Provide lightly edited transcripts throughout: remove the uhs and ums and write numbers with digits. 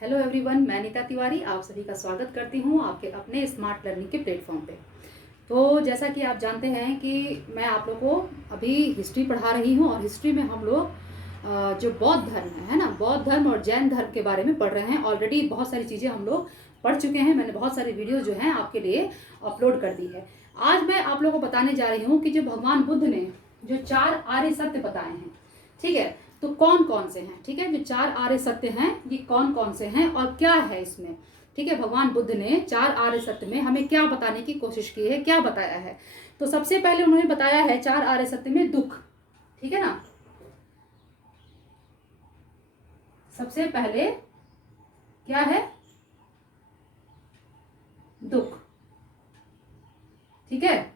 Hello everyone, मैं नीता तिवारी आप सभी का स्वागत करती हूँ आपके अपने स्मार्ट लर्निंग के प्लेटफॉर्म पे। तो जैसा कि आप जानते हैं कि मैं आप लोगों को अभी हिस्ट्री पढ़ा रही हूँ और हिस्ट्री में हम लोग जो बौद्ध धर्म है ना, बौद्ध धर्म और जैन धर्म के बारे में पढ़ रहे हैं। ऑलरेडी बहुत सारी चीज़ें हम लोग पढ़ चुके हैं। मैंने बहुत सारी वीडियोज़ जो हैं आपके लिए अपलोड कर दी है। आज मैं आप लोगों को बताने जा रही हूँ कि जो भगवान बुद्ध ने जो 4 आर्य सत्य बताए हैं, ठीक है, तो कौन कौन से हैं। ठीक है, जो 4 आर्य सत्य हैं ये कौन कौन से हैं और क्या है इसमें। ठीक है, भगवान बुद्ध ने 4 आर्य सत्य में हमें क्या बताने की कोशिश की है, क्या बताया है। तो सबसे पहले उन्होंने बताया है 4 आर्य सत्य में दुख। ठीक है ना, सबसे पहले क्या है, दुख। ठीक है,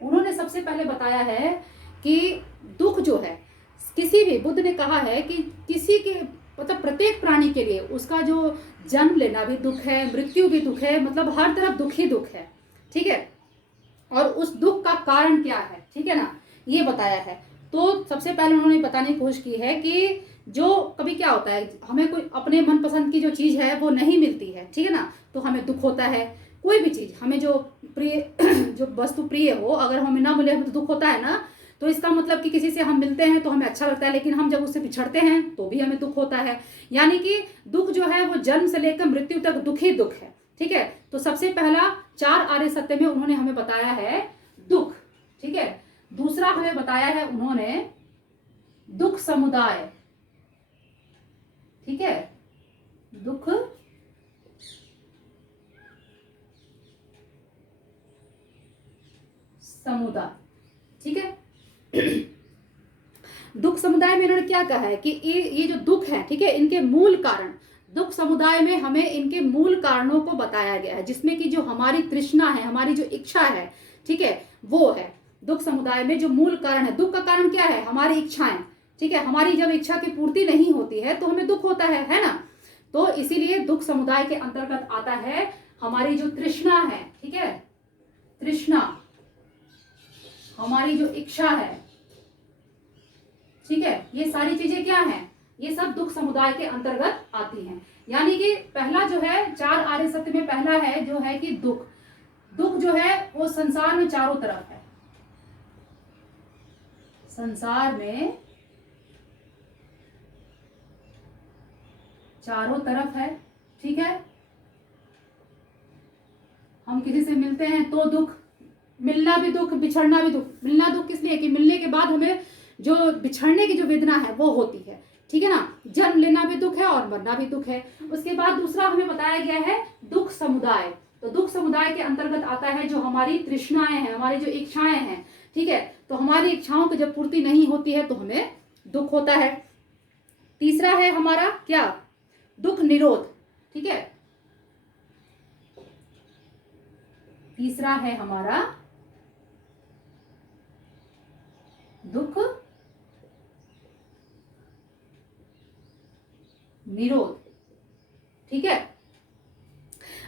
उन्होंने सबसे पहले बताया है कि दुख जो है, किसी भी, बुद्ध ने कहा है कि किसी के मतलब प्रत्येक प्राणी के लिए उसका जो जन्म लेना भी दुख है, मृत्यु भी दुख है, मतलब हर तरफ दुख ही दुख है। ठीक है, और उस दुख का कारण क्या है, ठीक है ना, ये बताया है। तो सबसे पहले उन्होंने बताने की कोशिश की है कि जो कभी क्या होता है, हमें कोई अपने मनपसंद की जो चीज़ है वो नहीं मिलती है, ठीक है ना, तो हमें दुख होता है। कोई भी चीज़ हमें जो प्रिय जो वस्तु प्रिय हो, अगर हमें ना मिले हमें तो दुख होता है ना। तो इसका मतलब कि किसी से हम मिलते हैं तो हमें अच्छा लगता है, लेकिन हम जब उससे बिछड़ते हैं तो भी हमें दुख होता है। यानी कि दुख जो है वो जन्म से लेकर मृत्यु तक दुख ही दुख है। ठीक है, तो सबसे पहला 4 आर्य सत्य में उन्होंने हमें बताया है दुख। ठीक है, दूसरा हमें बताया है उन्होंने दुख समुदाय। ठीक है, दुख समुदाय। ठीक है, दुख समुदाय में इन्होंने क्या कहा है कि ये जो दुख है, ठीक है, इनके मूल कारण, दुख समुदाय में हमें इनके मूल कारणों को बताया गया है, जिसमें कि जो हमारी तृष्णा है, हमारी जो इच्छा है, ठीक है, वो है दुख समुदाय में जो मूल कारण है। दुख का कारण क्या है, हमारी इच्छाएं। ठीक है, हमारी जब इच्छा की पूर्ति नहीं होती है तो हमें दुख होता है ना। तो इसीलिए दुख समुदाय के अंतर्गत आता है हमारी जो तृष्णा है, ठीक है, तृष्णा, हमारी जो इच्छा है, ठीक है, ये सारी चीजें क्या हैं, ये सब दुख समुदाय के अंतर्गत आती हैं। यानी कि पहला जो है 4 आर्य सत्य में पहला है जो है कि दुख। दुख जो है वो संसार में चारों तरफ है, संसार में चारों तरफ है। ठीक है, हम किसी से मिलते हैं तो दुख, मिलना भी दुख, बिछड़ना भी दुख। मिलना दुख किस लिए कि मिलने के बाद हमें जो बिछड़ने की जो वेदना है वो होती है। ठीक है ना, जन्म लेना भी दुख है और मरना भी दुख है। उसके बाद दूसरा हमें बताया गया है दुख समुदाय। तो दुख समुदाय के अंतर्गत आता है जो हमारी तृष्णाएं हैं, हमारी जो इच्छाएं हैं। ठीक है, तो हमारी इच्छाओं की जब पूर्ति नहीं होती है तो हमें दुख होता है। तीसरा है हमारा क्या, दुख निरोध। ठीक है, तीसरा है हमारा दुख निरोध। ठीक है,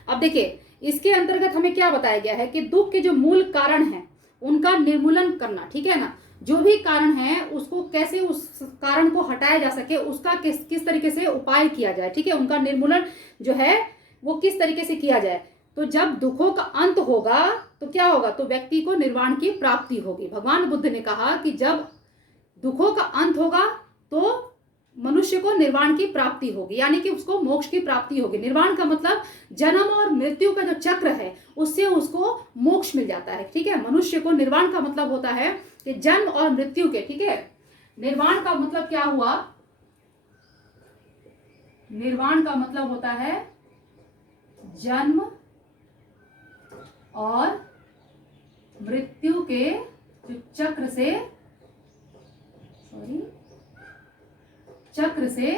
अब देखिए इसके अंतर्गत हमें क्या बताया गया है कि दुख के जो मूल कारण हैं उनका निर्मूलन करना। ठीक है ना, जो भी कारण है उसको कैसे, उस कारण को हटाया जा सके, उसका किस किस तरीके से उपाय किया जाए। ठीक है, उनका निर्मूलन जो है वो किस तरीके से किया जाए। तो जब दुखों का अंत होगा तो क्या होगा, तो व्यक्ति को निर्वाण की प्राप्ति होगी। भगवान बुद्ध ने कहा कि जब दुखों का अंत होगा तो मनुष्य को निर्वाण की प्राप्ति होगी, यानी कि उसको मोक्ष की प्राप्ति होगी। निर्वाण का मतलब जन्म और मृत्यु का जो चक्र है उससे उसको मोक्ष मिल जाता है। ठीक है, मनुष्य को निर्वाण का मतलब होता है कि जन्म और मृत्यु के, ठीक है, निर्वाण का मतलब क्या हुआ, निर्वाण का मतलब होता है जन्म और मृत्यु के जो चक्र से, सॉरी, चक्र से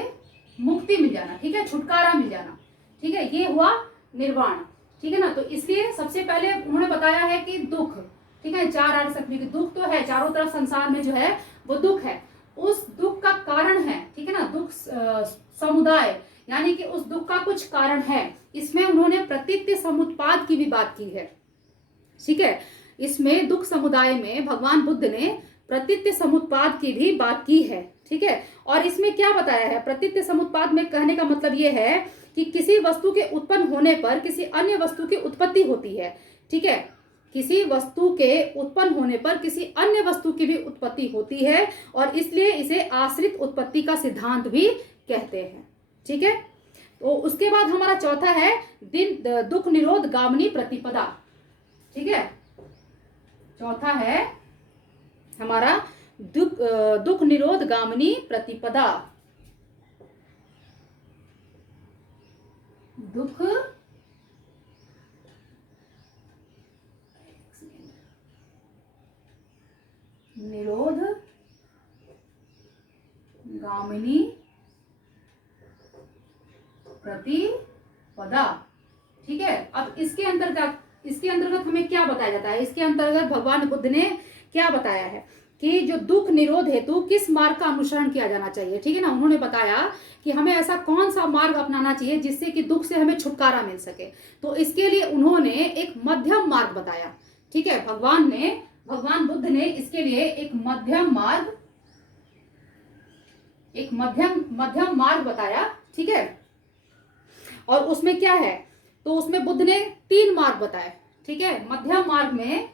मुक्ति मिल जाना। ठीक है, छुटकारा मिल जाना। ठीक है, ये हुआ निर्वाण। ठीक है ना, तो इसलिए सबसे पहले उन्होंने बताया है कि दुख, ठीक है, 4 आर्य सत्य की दुख तो है, चारों तरफ संसार में जो है वो दुख है। उस दुख का कारण है, ठीक है ना, दुख समुदाय, यानी कि उस दुख का कुछ कारण है। इसमें उन्होंने प्रतीत्य समुत्पाद की भी बात की है। ठीक है, इसमें दुख समुदाय में भगवान बुद्ध ने प्रतीत्य समुत्पाद की भी बात की है, ठीक है। और इसमें क्या बताया है, प्रतीत्य समुत्पाद में कहने का मतलब ये है कि किसी वस्तु के उत्पन्न होने पर किसी अन्य वस्तु की उत्पत्ति होती है, ठीक है। किसी वस्तु के उत्पन्न होने पर किसी अन्य वस्तु की भी उत्पत्ति होती है और इसलिए इसे आश्रित उत्पत्ति का सिद्धांत भी कहते हैं, ठीक है। तो उसके बाद हमारा चौथा है दुख निरोध गामिनी प्रतिपदा, ठीक है। चौथा है हमारा दुख निरोध गामिनी प्रतिपदा। दुख निरोध गामिनी प्रतिपदा, ठीक है। अब इसके अंतर्गत हमें क्या बताया जाता है, इसके अंतर्गत भगवान बुद्ध ने क्या बताया है कि जो दुख निरोध हेतु किस मार्ग का अनुसरण किया जाना चाहिए, ठीक है ना। उन्होंने बताया कि हमें ऐसा कौन सा मार्ग अपनाना चाहिए जिससे कि दुख से हमें छुटकारा मिल सके। तो इसके लिए उन्होंने एक मध्यम मार्ग बताया, ठीक है। भगवान बुद्ध ने इसके लिए एक मध्यम मार्ग बताया, ठीक है। और उसमें क्या है, तो उसमें बुद्ध ने 3 मार्ग बताए, ठीक है। मध्यम मार्ग में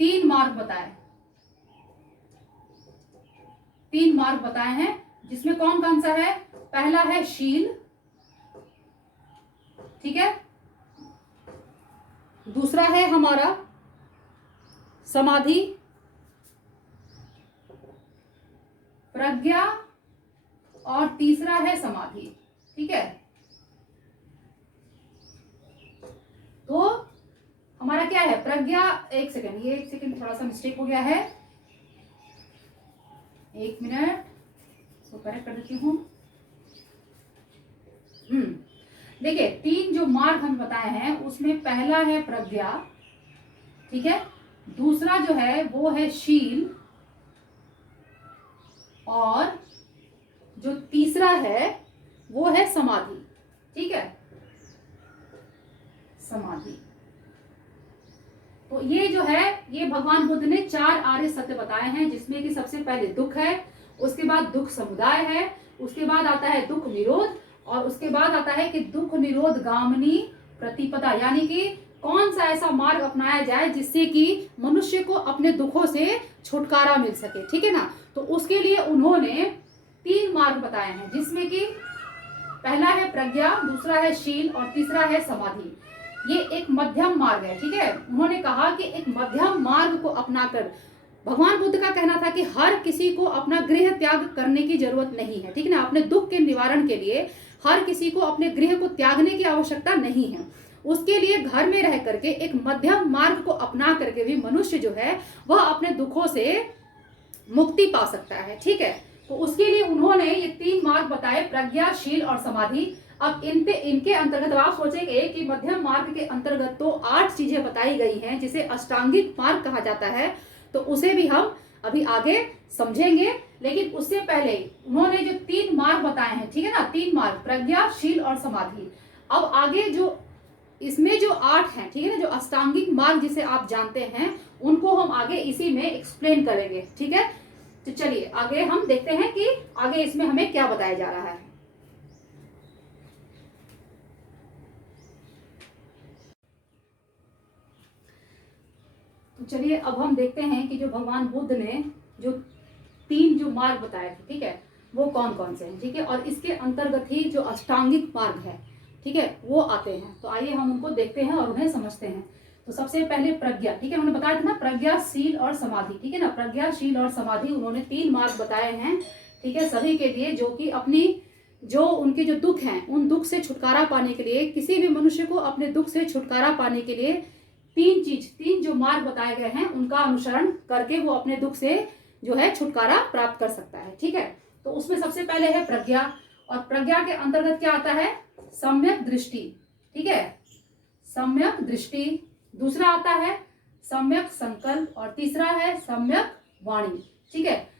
3 मार्ग बताए हैं, जिसमें कौन कौन सा है। पहला है शील, ठीक है। दूसरा है हमारा समाधि, प्रज्ञा और तीसरा है समाधि, ठीक है। तो हमारा क्या है प्रज्ञा, एक सेकंड थोड़ा सा मिस्टेक हो गया है, 1 मिनट इसको करेक्ट कर देती हूँ। देखिए 3 जो मार्ग हम बताए हैं उसमें पहला है प्रज्ञा, ठीक है। दूसरा जो है वो है शील और जो तीसरा है वो है समाधि, ठीक है। समाधि। तो ये जो है ये भगवान बुद्ध ने 4 आर्य सत्य बताए हैं, जिसमें कि सबसे पहले दुख है, उसके बाद दुख समुदाय है, उसके बाद आता है दुख निरोध और उसके बाद आता है कि दुख निरोध गामिनी प्रतिपदा, यानी कि कौन सा ऐसा मार्ग अपनाया जाए जिससे कि मनुष्य को अपने दुखों से छुटकारा मिल सके, ठीक है ना। तो उसके लिए उन्होंने 3 मार्ग बताए हैं, जिसमें कि पहला है प्रज्ञा, दूसरा है शील और तीसरा है समाधि। ये एक मध्यम मार्ग है, ठीक है। उन्होंने कहा कि एक मध्यम मार्ग को अपनाकर, भगवान बुद्ध का कहना था कि हर किसी को अपना गृह त्याग करने की जरूरत नहीं है, ठीक है ना। अपने दुख के निवारण के लिए हर किसी को अपने गृह को त्यागने की आवश्यकता नहीं है। उसके लिए घर में रह करके एक मध्यम मार्ग को अपना करके भी मनुष्य जो है वह अपने दुखों से मुक्ति पा सकता है, ठीक है। तो उसके लिए उन्होंने ये 3 मार्ग बताए, प्रज्ञा, शील और समाधि। अब इनके अंतर्गत आप सोचेंगे कि मध्यम मार्ग के अंतर्गत तो 8 चीजें बताई गई हैं जिसे अष्टांगिक मार्ग कहा जाता है, तो उसे भी हम अभी आगे समझेंगे। लेकिन उससे पहले उन्होंने जो 3 मार्ग बताए हैं, ठीक है ना, 3 मार्ग प्रज्ञा, शील और समाधि। अब आगे जो इसमें जो 8 हैं, ठीक है ना, जो अष्टांगिक मार्ग जिसे आप जानते हैं, उनको हम आगे इसी में एक्सप्लेन करेंगे, ठीक है। तो चलिए आगे हम देखते हैं कि आगे इसमें हमें क्या बताया जा रहा है। तो चलिए अब हम देखते हैं कि जो भगवान बुद्ध ने जो 3 जो मार्ग बताए थे, ठीक है, वो कौन कौन से हैं, ठीक है। और इसके अंतर्गत ही जो अष्टांगिक मार्ग है, ठीक है, वो आते हैं। तो आइए हम उनको देखते हैं और उन्हें समझते हैं। तो सबसे पहले प्रज्ञा, ठीक है, उन्होंने बताया था ना प्रज्ञा, शील और समाधि, ठीक है ना। प्रज्ञा, शील और समाधि उन्होंने 3 मार्ग बताए हैं, ठीक है, सभी के लिए, जो कि अपनी जो उनके जो दुख हैं उन दुख से छुटकारा पाने के लिए, किसी भी मनुष्य को अपने दुख से छुटकारा पाने के लिए 3 जो मार्ग बताए गए हैं उनका अनुसरण करके वो अपने दुख से जो है छुटकारा प्राप्त कर सकता है, ठीक है। तो उसमें सबसे पहले है प्रज्ञा, और प्रज्ञा के अंतर्गत क्या आता है, सम्यक दृष्टि, ठीक है, सम्यक दृष्टि। दूसरा आता है सम्यक संकल्प और तीसरा है सम्यक वाणी, ठीक है।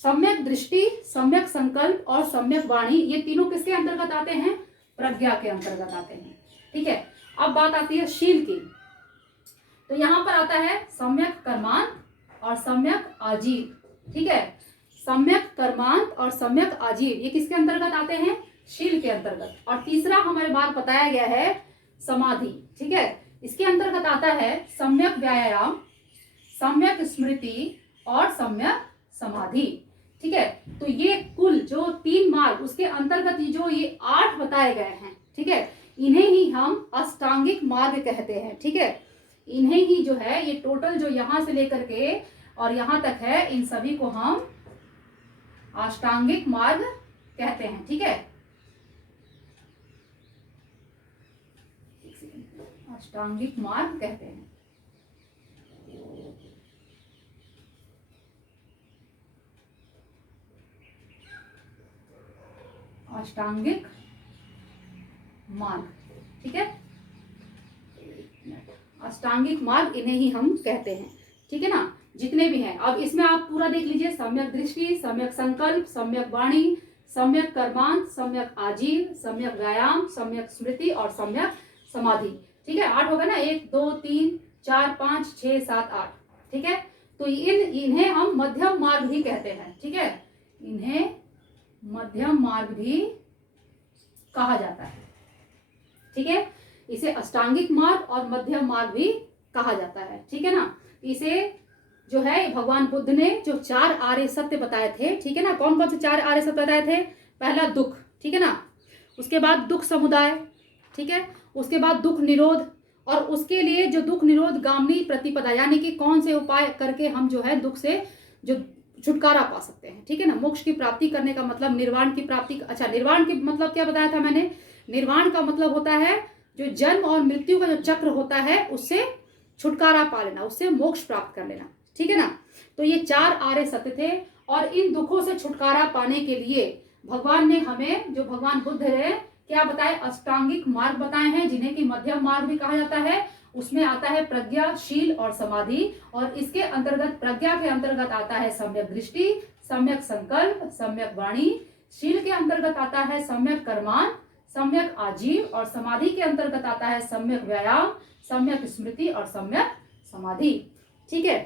सम्यक दृष्टि, सम्यक संकल्प और सम्यक वाणी, ये तीनों किसके अंतर्गत आते हैं, प्रज्ञा के अंतर्गत आते हैं, ठीक है। अब बात आती है शील की। तो यहां पर आता है सम्यक कर्मान और सम्यक आजीव। ठीक है, सम्यक कर्मांत और सम्यक आजीव ये किसके अंतर्गत आते हैं? शील के अंतर्गत। और तीसरा हमारे बार बताया गया है समाधि। ठीक है, इसके अंतर्गत आता है सम्यक व्यायाम, सम्यक स्मृति और सम्यक समाधि। ठीक है, तो ये कुल जो 3 मार्ग उसके अंतर्गत जो ये 8 बताए गए हैं, ठीक है, इन्हें ही हम अष्टांगिक मार्ग कहते हैं। ठीक है, इन्हें ही जो है ये टोटल जो यहां से लेकर के और यहां तक है, इन सभी को हम अष्टांगिक मार्ग कहते हैं। ठीक है, अष्टांगिक मार्ग कहते हैं। अष्टांगिक मार्ग। ठीक है, अष्टांगिक मार्ग इन्हें ही हम कहते हैं। ठीक है ना, जितने भी हैं। अब इसमें आप पूरा देख लीजिए, सम्यक दृष्टि, सम्यक संकल्प, सम्यक वाणी, सम्यक कर्मांत, सम्यक आजीव, सम्यक व्यायाम, सम्यक स्मृति और सम्यक समाधि। ठीक है, 8 होगा ना, 1 2 3 4 5 6 7 8। ठीक है, तो इन्हें हम मध्यम मार्ग भी कहते हैं। ठीक है, इन्हें मध्यम मार्ग भी कहा जाता है। ठीक है, इसे अष्टांगिक मार्ग और मध्यम मार्ग भी कहा जाता है। ठीक है ना, इसे जो है भगवान बुद्ध ने जो 4 आर्य सत्य बताए थे, ठीक है ना, कौन कौन से 4 आर्य सत्य बताए थे? पहला दुख, ठीक है ना, उसके बाद दुख समुदाय, ठीक है, उसके बाद दुख निरोध, और उसके लिए जो दुख निरोध गामिनी प्रतिपदा, यानी कि कौन से उपाय करके हम जो है दुख से जो छुटकारा पा सकते हैं। ठीक है ना, मोक्ष की प्राप्ति करने का मतलब निर्वाण की प्राप्ति। अच्छा, निर्वाण की मतलब क्या बताया था मैंने? निर्वाण का मतलब होता है जो जन्म और मृत्यु का जो चक्र होता है उससे छुटकारा पा लेना, उससे मोक्ष प्राप्त कर लेना। ठीक है ना, तो ये 4 आर्य सत्य थे, और इन दुखों से छुटकारा पाने के लिए भगवान ने हमें, जो भगवान बुद्ध है, क्या बताए? अष्टांगिक मार्ग बताए हैं, जिन्हें कि मध्यम मार्ग भी कहा जाता है। उसमें आता है प्रज्ञा, शील और समाधि, और इसके अंतर्गत प्रज्ञा के अंतर्गत आता है सम्यक दृष्टि, सम्यक संकल्प, सम्यक वाणी, शील के अंतर्गत आता है सम्यक कर्मान, सम्यक आजीव, और समाधि के अंतर्गत आता है सम्यक व्यायाम, सम्यक स्मृति और सम्यक समाधि। ठीक है,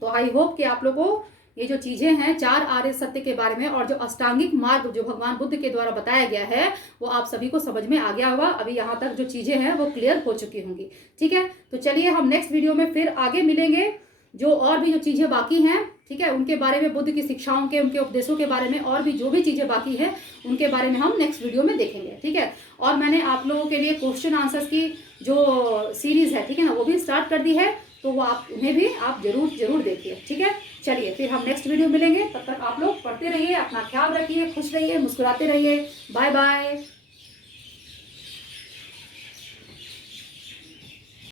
तो आई होप कि आप लोगों को ये जो चीजें हैं 4 आर्य सत्य के बारे में और जो अष्टांगिक मार्ग जो भगवान बुद्ध के द्वारा बताया गया है वो आप सभी को समझ में आ गया होगा। अभी यहाँ तक जो चीजें हैं वो क्लियर हो चुकी होंगी। ठीक है, तो चलिए हम नेक्स्ट वीडियो में फिर आगे मिलेंगे, जो और भी जो चीजें बाकी हैं, ठीक है, उनके बारे में, बुद्ध की शिक्षाओं के, उनके उपदेशों के बारे में, और भी जो भी चीजें बाकी है उनके बारे में हम नेक्स्ट वीडियो में देखेंगे। ठीक है, और मैंने आप लोगों के लिए क्वेश्चन आंसर्स की जो सीरीज है, ठीक है ना, वो भी स्टार्ट कर दी है, तो वो आप उन्हें भी आप जरूर देखिए। ठीक है, चलिए फिर हम नेक्स्ट वीडियो मिलेंगे, तब तक आप लोग पढ़ते रहिए, अपना ख्याल रखिए, खुश रहिए, मुस्कुराते रहिए। Bye bye.